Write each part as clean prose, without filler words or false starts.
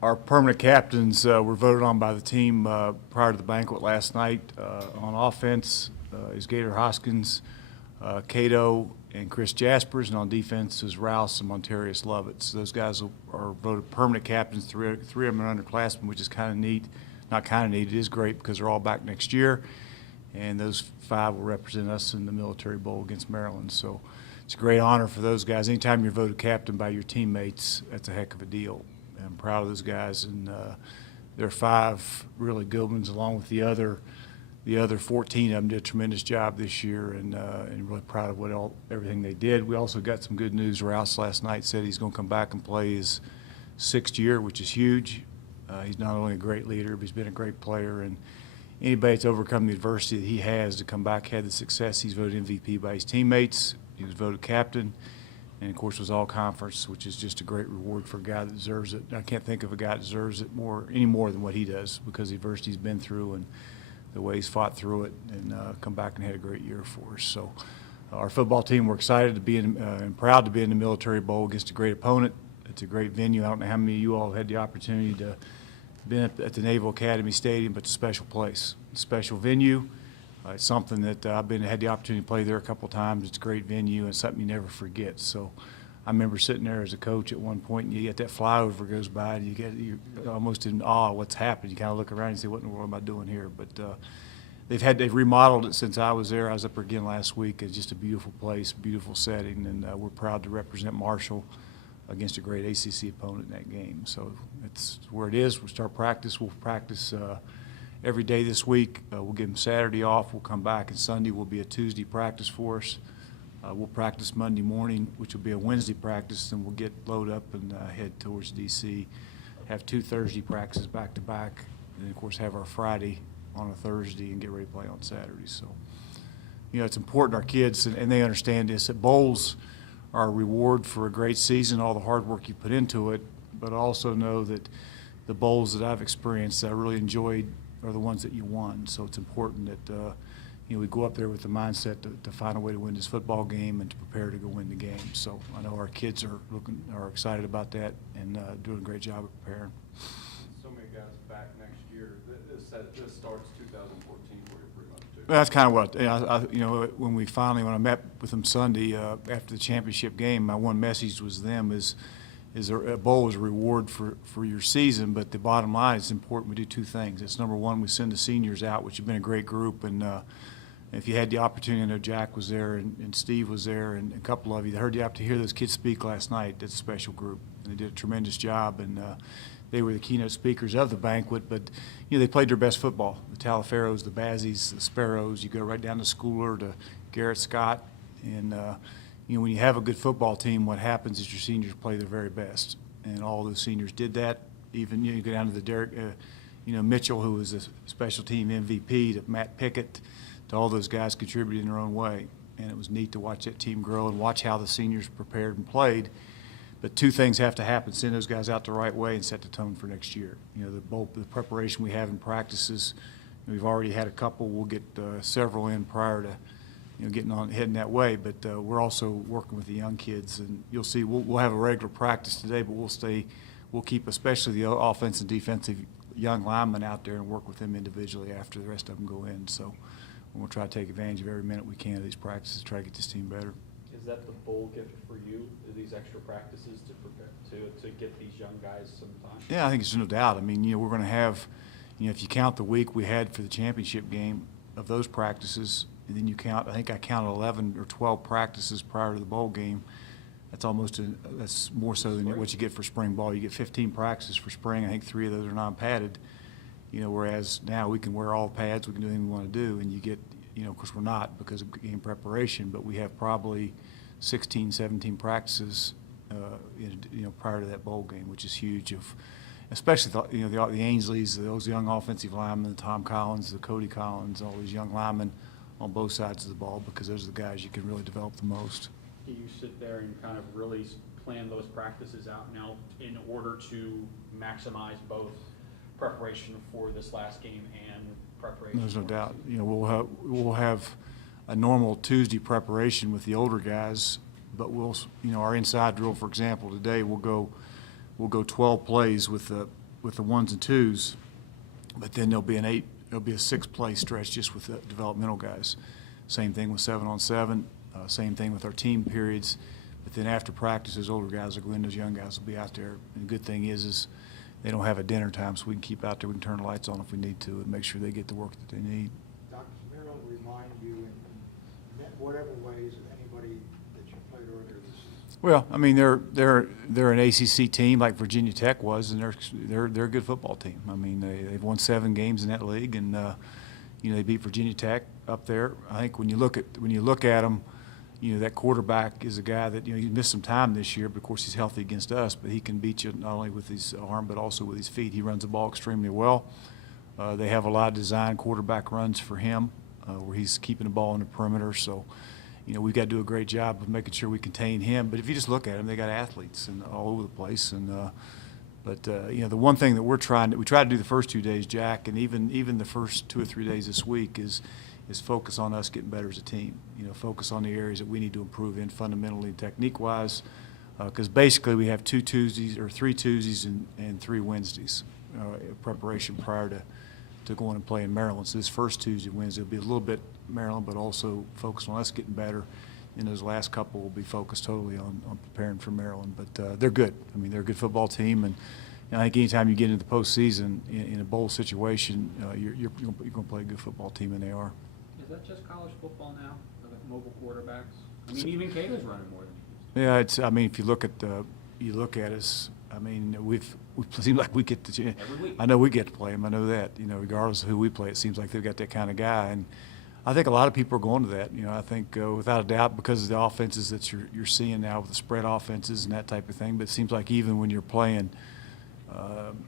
Our permanent captains were voted on by the team prior to the banquet last night. On offense is Gator Hoskins, Cato, and Chris Jaspers, and on defense is Rouse and Montarius Lovett. So those guys are voted permanent captains. Three of them are underclassmen, which is kind of neat. Not kind of neat, it is great because they're all back next year. And those 5 will represent us in the Military Bowl against Maryland. So it's a great honor for those guys. Anytime you're voted captain by your teammates, that's a heck of a deal. I'm proud of those guys, and there are 5 really good ones, along with the other 14 of them did a tremendous job this year, and really proud of everything they did. We also got some good news. Rouse last night said he's going to come back and play his 6th year, which is huge. He's not only a great leader, but he's been a great player, and anybody that's overcome the adversity that he has to come back, had the success. He's voted MVP by his teammates. He was voted captain, and of course was all conference, which is just a great reward for a guy that deserves it. I can't think of a guy that deserves it any more than what he does, because the adversity he's been through and the way he's fought through it, and come back and had a great year for us. So our football team, we're excited to be in and proud to be in the Military Bowl against a great opponent. It's a great venue. I don't know how many of you all had the opportunity to be at the Naval Academy Stadium, but it's a special place, a special venue. It's something that I've had the opportunity to play there a couple of times. It's a great venue and something you never forget. So I remember sitting there as a coach at one point, and you get that flyover goes by, and you're almost in awe of what's happened. You kind of look around and say, what in the world am I doing here? But they've remodeled it since I was there. I was up there again last week. It's just a beautiful place, beautiful setting, and we're proud to represent Marshall against a great ACC opponent in that game. So it's where it is. We'll start practice. We'll practice every day this week. We'll give them Saturday off. We'll come back, and Sunday will be a Tuesday practice for us. We'll practice Monday morning, which will be a Wednesday practice, and we'll get load up and head towards D.C. Have 2 Thursday practices back to back, and of course have our Friday on a Thursday and get ready to play on Saturday. So, it's important our kids, and they understand this, that bowls are a reward for a great season, all the hard work you put into it, but also know that the bowls that I've experienced that I really enjoyed are the ones that you won. So it's important that we go up there with the mindset to find a way to win this football game and to prepare to go win the game. So I know our kids are excited about that and doing a great job of preparing. So many guys back next year. This starts 2014 for you pretty much too. That's kind of what when I met with them Sunday after the championship game, my one message was to them is a bowl is a reward for your season, but the bottom line is it's important we do 2 things. It's number one, we send the seniors out, which have been a great group, and if you had the opportunity, I know Jack was there and Steve was there, and a couple of you that heard the opportunity to hear those kids speak last night. That's a special group, and they did a tremendous job, and they were the keynote speakers of the banquet, but they played their best football. The Taliaferros, the Bazzies, the Sparrows, you go right down to Schooler, to Garrett Scott, and when you have a good football team, what happens is your seniors play their very best, and all those seniors did that. Even you go down to the Derek, Mitchell, who was a special team MVP, to Matt Pickett, to all those guys contributed in their own way, and it was neat to watch that team grow and watch how the seniors prepared and played. But 2 things have to happen: send those guys out the right way and set the tone for next year. The preparation we have in practices, we've already had a couple. We'll get several in prior to heading that way, but we're also working with the young kids, and you'll see we'll have a regular practice today, but we'll keep especially the offensive and defensive young linemen out there and work with them individually after the rest of them go in. So we'll try to take advantage of every minute we can of these practices to try to get this team better. Is that the bowl gift for you, these extra practices to prepare to get these young guys some time? Yeah, I think it's no doubt. I mean, we're going to have, if you count the week we had for the championship game of those practices, and then you count, I counted 11 or 12 practices prior to the bowl game. That's more so than what you get for spring ball. You get 15 practices for spring. I think 3 of those are non-padded. Whereas now we can wear all pads, we can do anything we want to do, and you get, of course we're not because of game preparation, but we have probably 16, 17 practices, prior to that bowl game, which is huge. Especially the Ainsleys, those young offensive linemen, the Tom Collins, the Cody Collins, all these young linemen on both sides of the ball, because those are the guys you can really develop the most. You sit there and kind of really plan those practices out now in order to maximize both preparation for this last game and preparation. There's no doubt. We'll have a normal Tuesday preparation with the older guys, but our inside drill, for example, today we'll go 12 plays with the with the ones and twos, but then there'll be a 6-play stretch just with the developmental guys. Same thing with 7-on-7, same thing with our team periods. But then after practice, those older guys will go in, those young guys will be out there. And the good thing is they don't have a dinner time, so we can keep out there. We can turn the lights on if we need to and make sure they get the work that they need. Dr. Maryland remind you in whatever ways of anybody that you played earlier this season? Well, I mean, they're an ACC team like Virginia Tech was, and they're a good football team. I mean, they've won 7 games in that league, and you know, they beat Virginia Tech up there. I think when you look at them, you know, that quarterback is a guy that, you know, he missed some time this year, but of course he's healthy against us, but he can beat you not only with his arm but also with his feet. He runs the ball extremely well. They have a lot of design quarterback runs for him where he's keeping the ball in the perimeter. So, you know, we've got to do a great job of making sure we contain him. But if you just look at them, they got athletes and all over the place. And you know, the one thing that we try to do the first 2 days, Jack, and even the first 2 or 3 days this week is focus on us getting better as a team. You know, focus on the areas that we need to improve in fundamentally and technique-wise, because basically we have 2 Tuesdays or 3 Tuesdays and 3 Wednesdays preparation prior to going and playing Maryland. So this first Tuesday, Wednesday will be a little bit Maryland, but also focus on us getting better. And those last couple will be focused totally on preparing for Maryland. But they're good. I mean, they're a good football team, and I think anytime you get into the postseason in a bowl situation, you're going to play a good football team, and they are. Is that just college football now, the mobile quarterbacks? I mean, even Cato's running more than he used to. Yeah, it's. I mean, if you look at us. I mean, we seem like we get to. Every week. I know we get to play them. I know that. You know, regardless of who we play, it seems like they've got that kind of guy, and I think a lot of people are going to that. You know, I think without a doubt because of the offenses that you're seeing now with the spread offenses and that type of thing. But it seems like even when you're playing,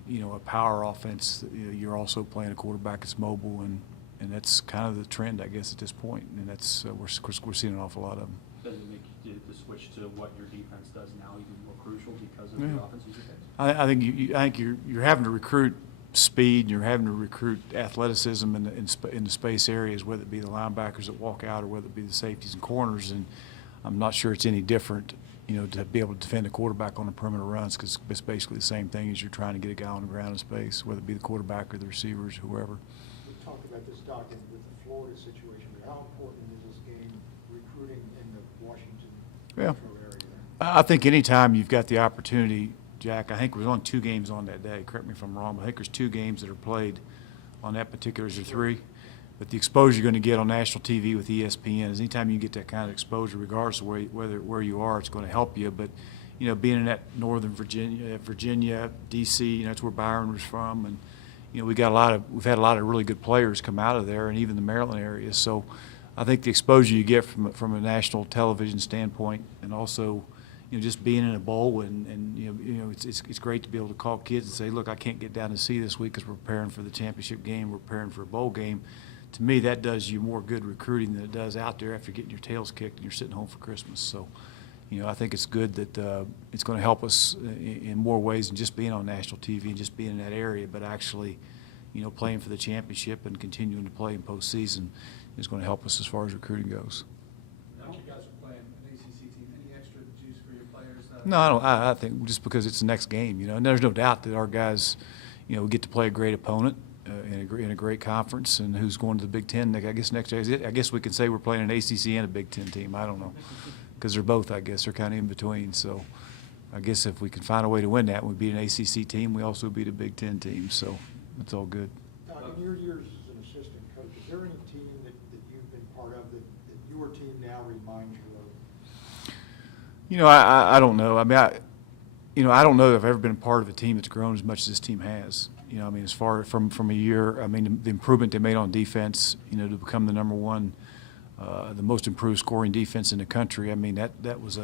you know, a power offense, you know, you're also playing a quarterback that's mobile, and that's kind of the trend, I guess, at this point. And that's we're seeing an awful lot of them. Does it make the switch to what your defense does now even more crucial because of Yeah. the offenses you face? I think you're having to recruit speed, and you're having to recruit athleticism in the space areas, whether it be the linebackers that walk out or whether it be the safeties and corners. And I'm not sure it's any different, you know, to be able to defend a quarterback on the perimeter runs, because it's basically the same thing as you're trying to get a guy on the ground in space, whether it be the quarterback or the receivers, whoever. We talked about this, Doc, with the Florida situation, but how important is this game recruiting in the Washington Yeah. metro area there? I think anytime you've got the opportunity, Jack, I think there's only 2 games on that day. Correct me if I'm wrong, but I think there's 2 games that are played on that particular, is there 3? But the exposure you're going to get on national TV with ESPN is anytime you get that kind of exposure, regardless of where you are, it's going to help you. But, you know, being in that northern Virginia, D.C., you know, that's where Byron was from, and you know, we've had a lot of really good players come out of there, and even the Maryland area. So I think the exposure you get from a national television standpoint, and also, you know, just being in a bowl, and you know, it's great to be able to call kids and say, look, I can't get down to see this week because we're preparing for the championship game, we're preparing for a bowl game. To me, that does you more good recruiting than it does out there after getting your tails kicked and you're sitting home for Christmas. So, you know, I think it's good that it's going to help us in more ways than just being on national TV and just being in that area, but actually, you know, playing for the championship and continuing to play in postseason is going to help us as far as recruiting goes. Now that you guys are playing an ACC team, any extra juice for your players? No, I don't. I think just because it's the next game, you know, and there's no doubt that our guys, you know, get to play a great opponent in a great conference, and who's going to the Big Ten. I guess next year, I guess we can say we're playing an ACC and a Big Ten team. I don't know, because they're both. I guess they're kind of in between. So, I guess if we can find a way to win that, we beat an ACC team. We also beat a Big Ten team. So, it's all good. Doc, in your years as an assistant coach, is there any team that you've been part of that your team now reminds you of? You know, I don't know. I mean, I don't know that I've ever been a part of a team that's grown as much as this team has. You know, I mean, as far from a year, I mean, the improvement they made on defense, you know, to become the number 1, the most improved scoring defense in the country. I mean, that was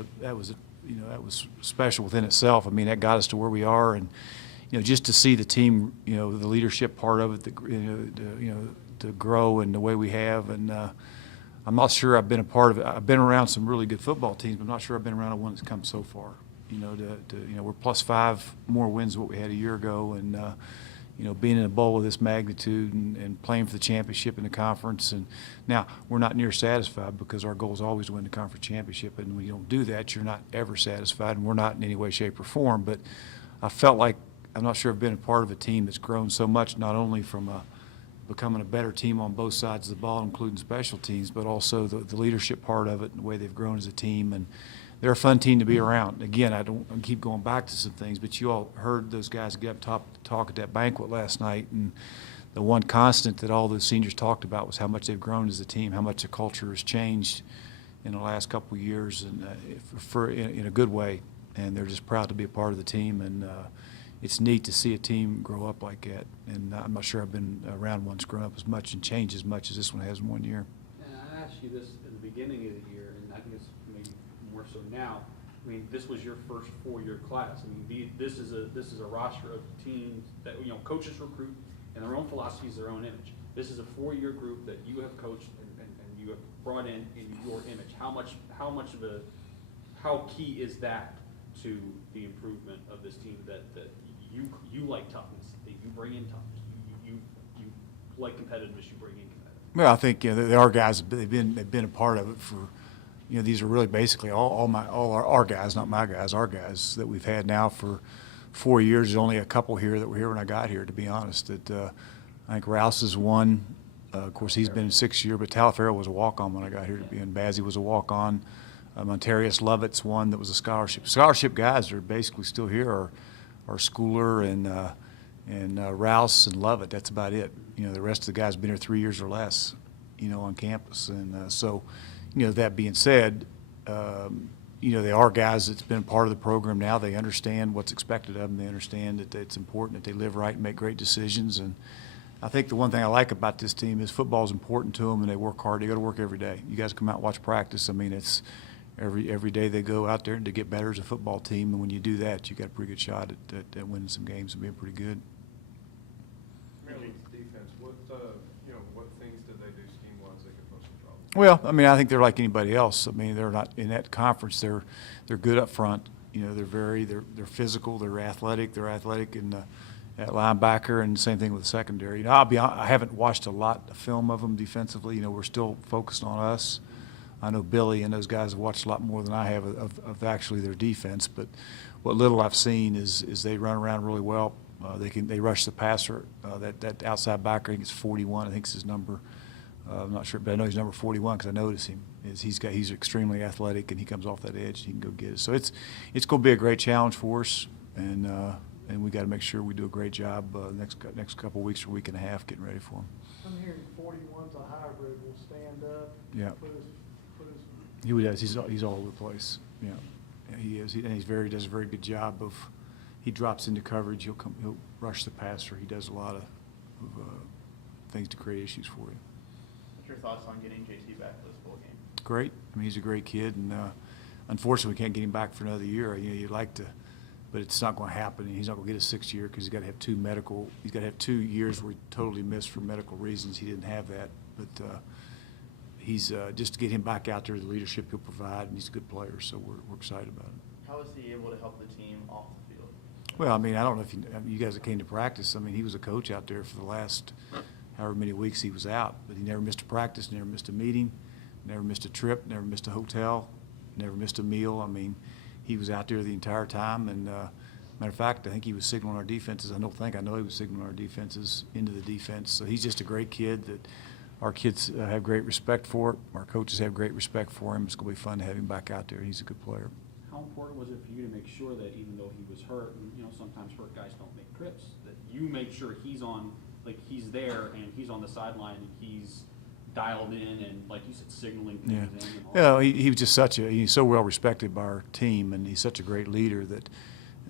special within itself. I mean, that got us to where we are, and you know, just to see the team, you know, the leadership part of it, to grow in the way we have, and I'm not sure I've been a part of it. I've been around some really good football teams, but I'm not sure I've been around one that's come so far. You know, we're +5 more wins than what we had a year ago, and you know, being in a bowl of this magnitude and playing for the championship in the conference. And now we're not near satisfied because our goal is always to win the conference championship. And when you don't do that, you're not ever satisfied, and we're not in any way, shape, or form. But I felt like I'm not sure I've been a part of a team that's grown so much, not only from becoming a better team on both sides of the ball, including special teams, but also the leadership part of it and the way they've grown as a team. And they're a fun team to be around. Again, I keep going back to some things, but you all heard those guys get up top talk at that banquet last night, and the one constant that all those seniors talked about was how much they've grown as a team, how much the culture has changed in the last couple of years, and in a good way. And they're just proud to be a part of the team, and it's neat to see a team grow up like that. And I'm not sure I've been around one that's grown up as much and changed as much as this one has in 1 year. And I asked you this at the beginning of the year, and I think it's maybe more so now. I mean, this was your first 4-year class. I mean, this is a roster of teams that, you know, coaches recruit and their own philosophies, their own image. This is a 4-year group that you have coached and you have brought in your image. How key is that to the improvement of this team, that you like toughness, that you bring in toughness, you like competitiveness, you bring in competitiveness? Well, I think there are guys, they've been a part of it for, you know, these are really basically all our guys, not my guys, our guys that we've had now for 4 years. There's only a couple here that were here when I got here, to be honest. That I think Rouse is one. Of course, he's been in 6 years, but Talaferro was a walk-on when I got here, and Bazzi was a walk-on. Montarius Lovett's one that was a scholarship. Scholarship guys are basically still here are Schooler and Rouse and Lovett. That's about it. You know, the rest of the guys have been here 3 years or less, you know, on campus. And so, you know, that being said, you know, they are guys that's been part of the program now. They understand what's expected of them. They understand that it's important that they live right and make great decisions. And I think the one thing I like about this team is football is important to them, and they work hard. They go to work every day. You guys come out and watch practice. I mean, it's every day they go out there to get better as a football team, and when you do that, you got a pretty good shot at winning some games and being pretty good. Maryland's defense, what things did they do scheme-wise that could pose some problems? Well, I mean, I think they're like anybody else. I mean, they're not in that conference. They're good up front. You know, they're physical. They're athletic. They're athletic in at linebacker, and same thing with the secondary. You know, I haven't watched a lot of film of them defensively. You know, we're still focused on us. I know Billy and those guys have watched a lot more than I have of actually their defense. But what little I've seen is they run around really well. They rush the passer. That outside backer, I think it's 41. I think it's his number. I'm not sure, but I know he's number 41 because I noticed him. He's extremely athletic, and he comes off that edge. He can go get it. So it's going to be a great challenge for us, and we got to make sure we do a great job next couple of weeks or week and a half getting ready for them. I'm hearing 41's a hybrid, will stand up. Yeah. Put his He does. He's all over the place. Yeah, he is. And does a very good job of. He drops into coverage. He'll rush the passer. He does a lot of things to create issues for you. What's your thoughts on getting JT back for this bowl game? Great. I mean, he's a great kid, and unfortunately, we can't get him back for another year. You know, you'd like to, but it's not going to happen. He's not going to get a 6th year because he's got to have 2 medical. He's got to have 2 years where he totally missed for medical reasons. He didn't have that, but. He's just to get him back out there, the leadership he'll provide, and he's a good player, so we're excited about it. How is he able to help the team off the field? Well, I mean, I don't know if you guys that came to practice. I mean, he was a coach out there for the last however many weeks he was out, but he never missed a practice, never missed a meeting, never missed a trip, never missed a hotel, never missed a meal. I mean, he was out there the entire time, and matter of fact, I think he was signaling our defenses. I know he was signaling our defenses into the defense. So he's just a great kid that. Our kids have great respect for it. Our coaches have great respect for him. It's going to be fun to have him back out there. He's a good player. How important was it for you to make sure that even though he was hurt, and you know sometimes hurt guys don't make trips, that you make sure he's there and he's on the sideline and he's dialed in and, like you said, signaling things in? And all Yeah, he was just he's so well respected by our team, and he's such a great leader that.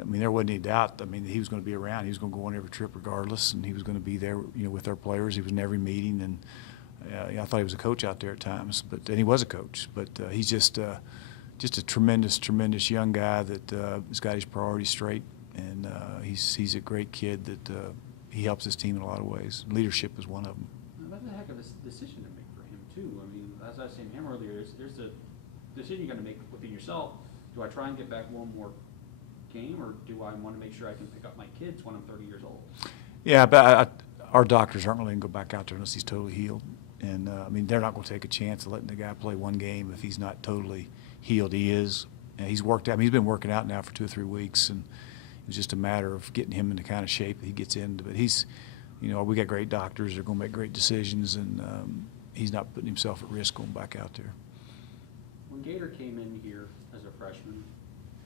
I mean, there wasn't any doubt. I mean, he was going to be around. He was going to go on every trip regardless, and he was going to be there, you know, with our players. He was in every meeting, and I thought he was a coach out there at times, and he was a coach. But he's just a tremendous young guy that has got his priorities straight, and he's a great kid that he helps his team in a lot of ways. Leadership is one of them. That's a heck of a decision to make for him too. I mean, as I was saying to him earlier, there's a decision you got to make within yourself. Do I try and get back one more game, or do I want to make sure I can pick up my kids when I'm 30 years old? Yeah, but our doctors aren't really going to go back out there unless he's totally healed. And, I mean, they're not going to take a chance of letting the guy play one game if he's not totally healed. He is. And he's worked out. I mean, he's been working out now for 2 or 3 weeks. And, was just a matter of getting him in the kind of shape that he gets into. But he's, we got great doctors. They're going to make great decisions, and he's not putting himself at risk going back out there. When Gator came in here as a freshman,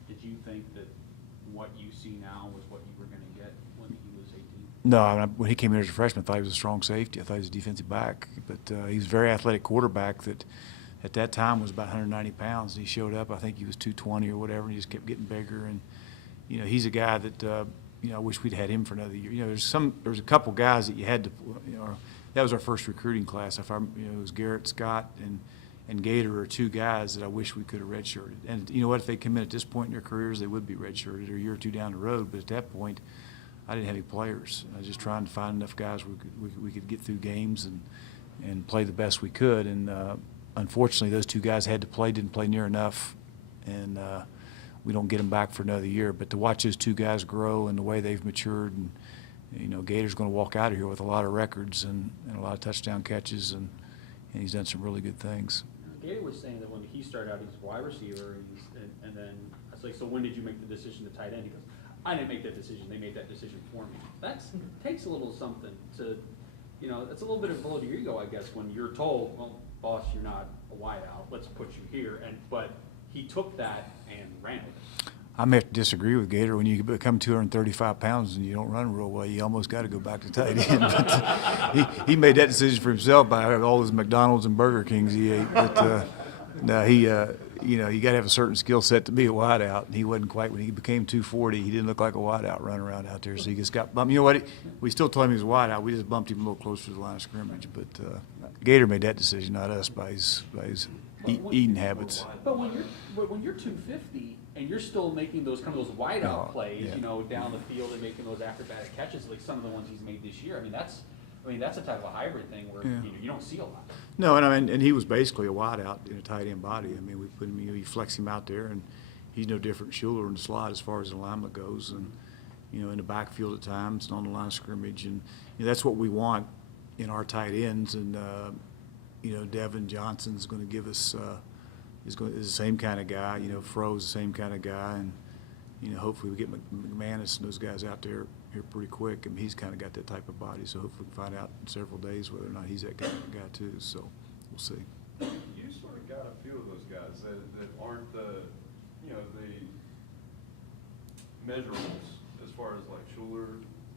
did you think that what you see now was what you were going to get when he was 18? No, when he came in as a freshman, I thought he was a strong safety. I thought he was a defensive back. But he was a very athletic quarterback that at that time was about 190 pounds. He showed up, I think he was 220 or whatever, and he just kept getting bigger. And, he's a guy that, I wish we'd had him for another year. There's a couple guys that you had to, that was our first recruiting class. It was Garrett Scott and Gator are two guys that I wish we could have redshirted. And you know what, if they come in at this point in their careers, they would be redshirted or a year or two down the road. But at that point, I didn't have any players. I was just trying to find enough guys we could get through games and play the best we could. And unfortunately, those two guys had to play, didn't play near enough, and we don't get them back for another year. But to watch those two guys grow and the way they've matured, and Gator's going to walk out of here with a lot of records and a lot of touchdown catches, and he's done some really good things. Gator was saying that when he started out, he was a wide receiver, and then I was like, so when did you make the decision to tight end? He goes, I didn't make that decision. They made that decision for me. That takes a little something to, it's a little bit of blow to your ego, I guess, when you're told, well, boss, you're not a wideout. Let's put you here. But he took that and ran with it. I may have to disagree with Gator. When you become 235 pounds and you don't run real well, you almost got to go back to tight end. But he made that decision for himself by all his McDonald's and Burger Kings he ate. But no, you got to have a certain skill set to be a wideout, and he wasn't quite. When he became 240, he didn't look like a wideout running around out there. So he just got bumped. You know what? We still told him he was a wideout. We just bumped him a little closer to the line of scrimmage. But Gator made that decision, not us, by his eating habits. But when you're 250 and you're still making those wideout plays, yeah. Down the field and making those acrobatic catches like some of the ones he's made this year. That's a type of a hybrid thing where you don't see a lot. No, and he was basically a wideout in a tight end body. I mean, we put him, you flex him out there, and he's no different than Schuler in the slot as far as alignment goes, and in the backfield at times and on the line of scrimmage, and that's what we want in our tight ends. And Devin Johnson's going to give us is the same kind of guy. Fro's the same kind of guy, and hopefully we get McManus and those guys out there here pretty quick. I mean, he's kind of got that type of body, so hopefully we can find out in several days whether or not he's that kind of guy too. So we'll see. You sort of got a few of those guys that aren't the measurables as far as like Schuler,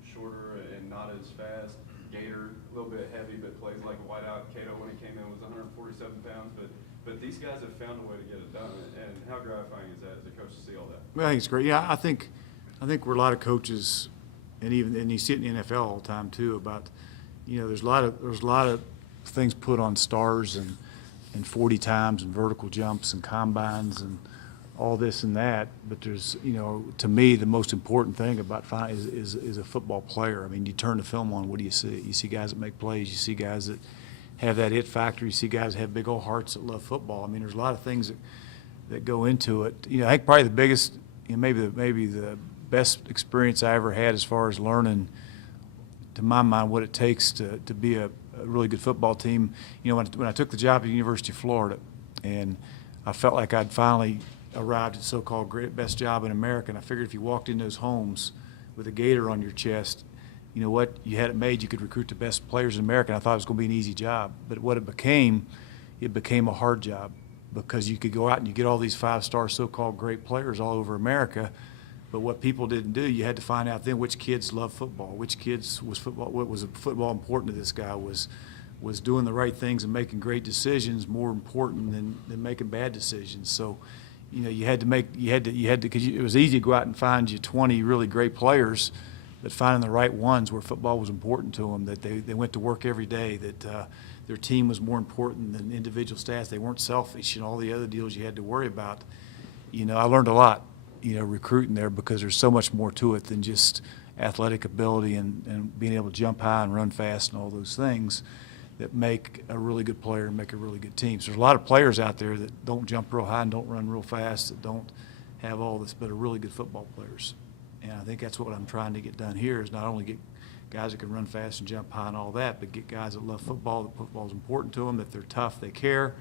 shorter and not as fast. Gator, a little bit heavy, but plays like a wideout. Cato, when he came in, was 147 pounds, but these guys have found a way to get it done. And how gratifying is that as a coach to see all that? Well, I think it's great. Yeah, I think we're a lot of coaches, and you see it in the NFL all the time too. About there's a lot of things put on stars and 40 times and vertical jumps and combines and all this and that. But there's to me the most important thing about is a football player. I mean, you turn the film on, what do you see? You see guys that make plays. You see guys that have that it factor. You see guys that have big old hearts that love football. I mean, there's a lot of things that go into it. I think probably the biggest, maybe the best experience I ever had as far as learning, to my mind, what it takes to be a really good football team. When I took the job at the University of Florida, and I felt like I'd finally arrived at the so-called best job in America, and I figured if you walked in those homes with a Gator on your chest, you had it made. You could recruit the best players in America, and I thought it was going to be an easy job. But what it became a hard job, because you could go out and you get all these five-star so-called great players all over America. But what people didn't do, you had to find out then which kids love football, which kids what was football important to this guy, was doing the right things and making great decisions more important than making bad decisions. So, you had to, because it was easy to go out and find you 20 really great players, but finding the right ones where football was important to them, that they went to work every day, that their team was more important than individual stats. They weren't selfish and all the other deals you had to worry about. I learned a lot, recruiting there, because there's so much more to it than just athletic ability and being able to jump high and run fast and all those things that make a really good player and make a really good team. So there's a lot of players out there that don't jump real high and don't run real fast, that don't have all this, but are really good football players. And I think that's what I'm trying to get done here, is not only get guys that can run fast and jump high and all that, but get guys that love football, that football is important to them, that they're tough, they care,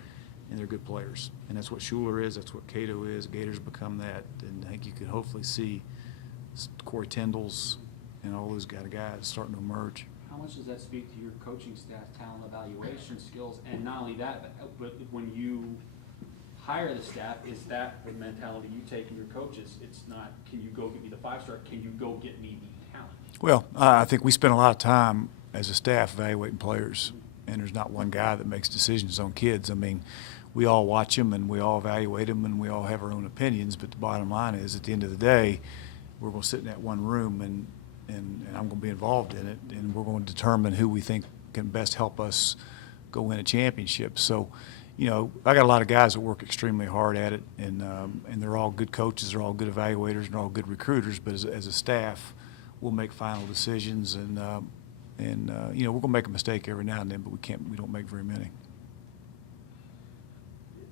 and they're good players. And that's what Schuler is, that's what Cato is. Gator's become that. And I think you can hopefully see Corey Tyndall's, and all those kind of guys starting to emerge. How much does that speak to your coaching staff, talent evaluation skills? And not only that, but when you hire the staff, is that the mentality you take in your coaches? It's not, can you go get me the 5-star, can you go get me the talent? Well, I think we spend a lot of time as a staff evaluating players, and there's not one guy that makes decisions on kids. I mean, we all watch them and we all evaluate them and we all have our own opinions, but the bottom line is, at the end of the day, we're going to sit in that one room and I'm going to be involved in it, and we're going to determine who we think can best help us go win a championship. So, you know, I got a lot of guys that work extremely hard at it, and they're all good coaches, they're all good evaluators, and they're all good recruiters. But as a staff, we'll make final decisions, and you know, we're going to make a mistake every now and then, but we don't make very many.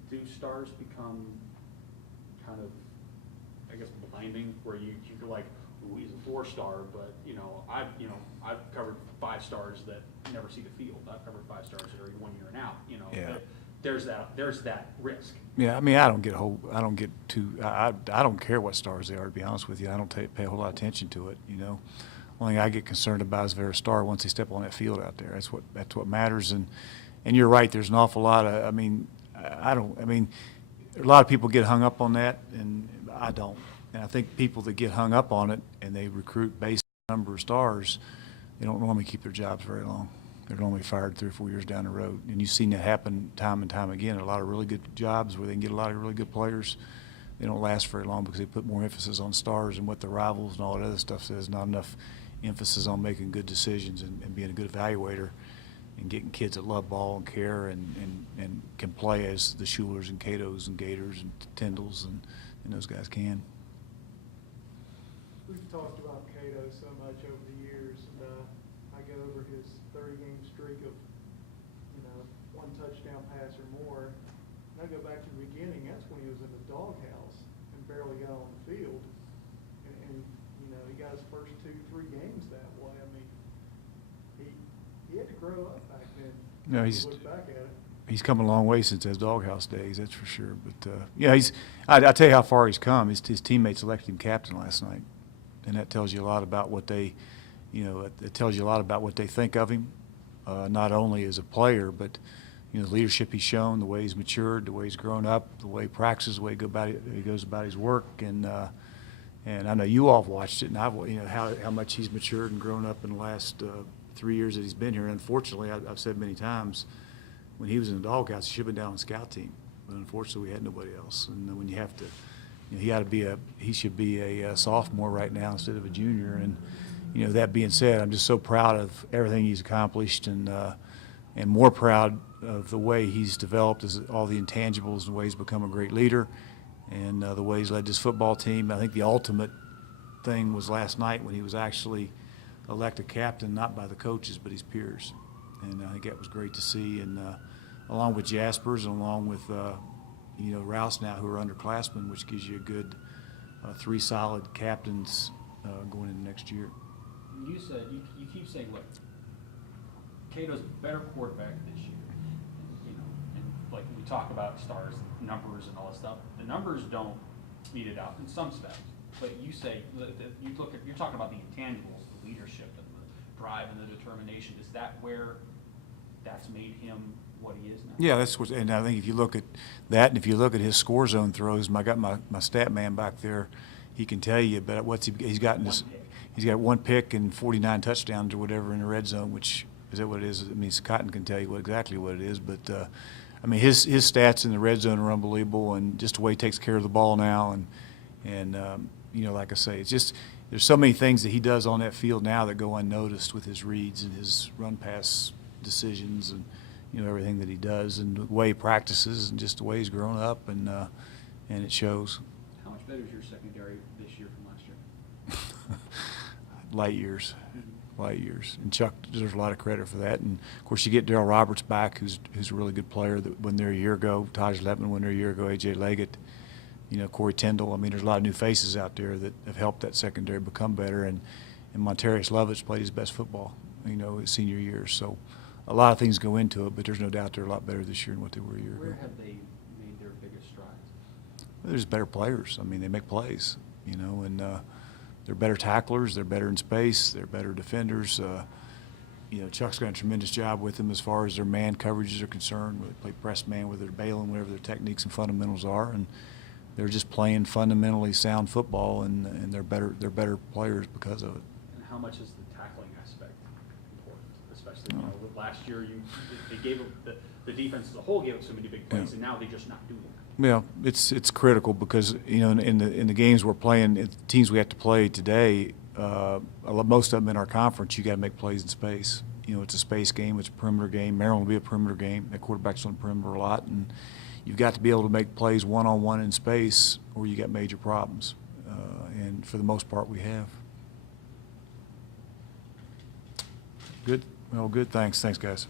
Do stars become kind of, I guess, blinding, where you go like, ooh, he's a 4-star, but I've covered 5 stars that never see the field. I've covered 5 stars that are 1 year and out. Yeah. But there's that risk. Yeah, I mean, I don't care what stars they are, to be honest with you. I don't pay a whole lot of attention to it, you know. Only thing I get concerned about is if they're a star once they step on that field out there. That's what matters. And you're right, there's an awful lot of, I mean, a lot of people get hung up on that, and I don't. And I think people that get hung up on it and they recruit based on the number of stars, they don't normally keep their jobs very long. They're normally fired 3 or 4 years down the road. And you've seen that happen time and time again. A lot of really good jobs where they can get a lot of really good players, they don't last very long because they put more emphasis on stars and what the rivals and all that other stuff says, not enough emphasis on making good decisions and being a good evaluator and getting kids that love ball and care and can play as the Schulers and Catos and Gators and Tyndalls and those guys can. We've talked about Cato so much over the years, and I go over his 30-game streak of, 1 touchdown pass or more. And I go back to the beginning. That's when he was in the doghouse and barely got on the field. And he got his first 2-3 games that way. I mean, he had to grow up back then. No, Look back at it. He's come a long way since his doghouse days, that's for sure. But yeah, I tell you how far he's come. His teammates elected him captain last night, and that tells you a lot about what they, it tells you a lot about what they think of him, not only as a player, but the leadership he's shown, the way he's matured, the way he's grown up, the way he practices, the way he goes about his work, and I know you all have watched it, and I've how much he's matured and grown up in the last 3 years that he's been here. And unfortunately, I've said many times, when he was in the doghouse, he should have been down on the scout team, but unfortunately, we had nobody else. And when you have to, he should be a sophomore right now instead of a junior. And that being said, I'm just so proud of everything he's accomplished, and more proud of the way he's developed, as all the intangibles, the way he's become a great leader, and the way he's led this football team. I think the ultimate thing was last night when he was actually elected captain, not by the coaches but his peers, and I think that was great to see. And along with Jaspers, and along with Rouse now, who are underclassmen, which gives you a good 3 solid captains going into next year. You said, you keep saying, look, Cato's a better quarterback this year, and like we talk about stars, numbers, and all that stuff. The numbers don't beat it out in some steps, but you say you're talking about the intangibles, the leadership, and the drive, and the determination. Is that where that's made him what he is now? Yeah, that's what, and I think if you look at that, and if you look at his score zone throws, I got my stat man back there. He can tell you about what's he's gotten. He's got 1 pick and 49 touchdowns or whatever in the red zone, which is that what it is? I mean, Cotton can tell you exactly what it is, but I mean, his stats in the red zone are unbelievable, and just the way he takes care of the ball now, and like I say, it's just there's so many things that he does on that field now that go unnoticed with his reads and his run pass decisions, and everything that he does, and the way he practices, and just the way he's grown up, and it shows. How much better is your secondary this year from last year? Light years. And Chuck deserves a lot of credit for that. And of course, you get Darrell Roberts back, who's a really good player that went there a year ago. Taj Lepman went there a year ago. A.J. Leggett, Corey Tyndall. I mean, there's a lot of new faces out there that have helped that secondary become better. And Montarius Lovitz played his best football, his senior year. So a lot of things go into it, but there's no doubt they're a lot better this year than what they were a year ago. Where have they made their biggest strides? Well, there's better players. I mean, they make plays, and they're better tacklers, they're better in space, they're better defenders. Chuck's done a tremendous job with them as far as their man coverages are concerned. They play press man, whether they're bailing, whatever their techniques and fundamentals are, and they're just playing fundamentally sound football, and they're better players because of it. And how much is the tackling aspect important? Especially, with last year, they gave up, the defense as a whole gave up so many big plays, Yeah. and now they're just not doing that. Yeah, it's critical because in the games we're playing, the teams we have to play today, most of them in our conference, you got to make plays in space. It's a space game, it's a perimeter game. Maryland will be a perimeter game. Their quarterback's on the perimeter a lot, and you've got to be able to make plays one-on-one in space, or you got major problems. And for the most part, we have. Good. Well, good. Thanks, guys.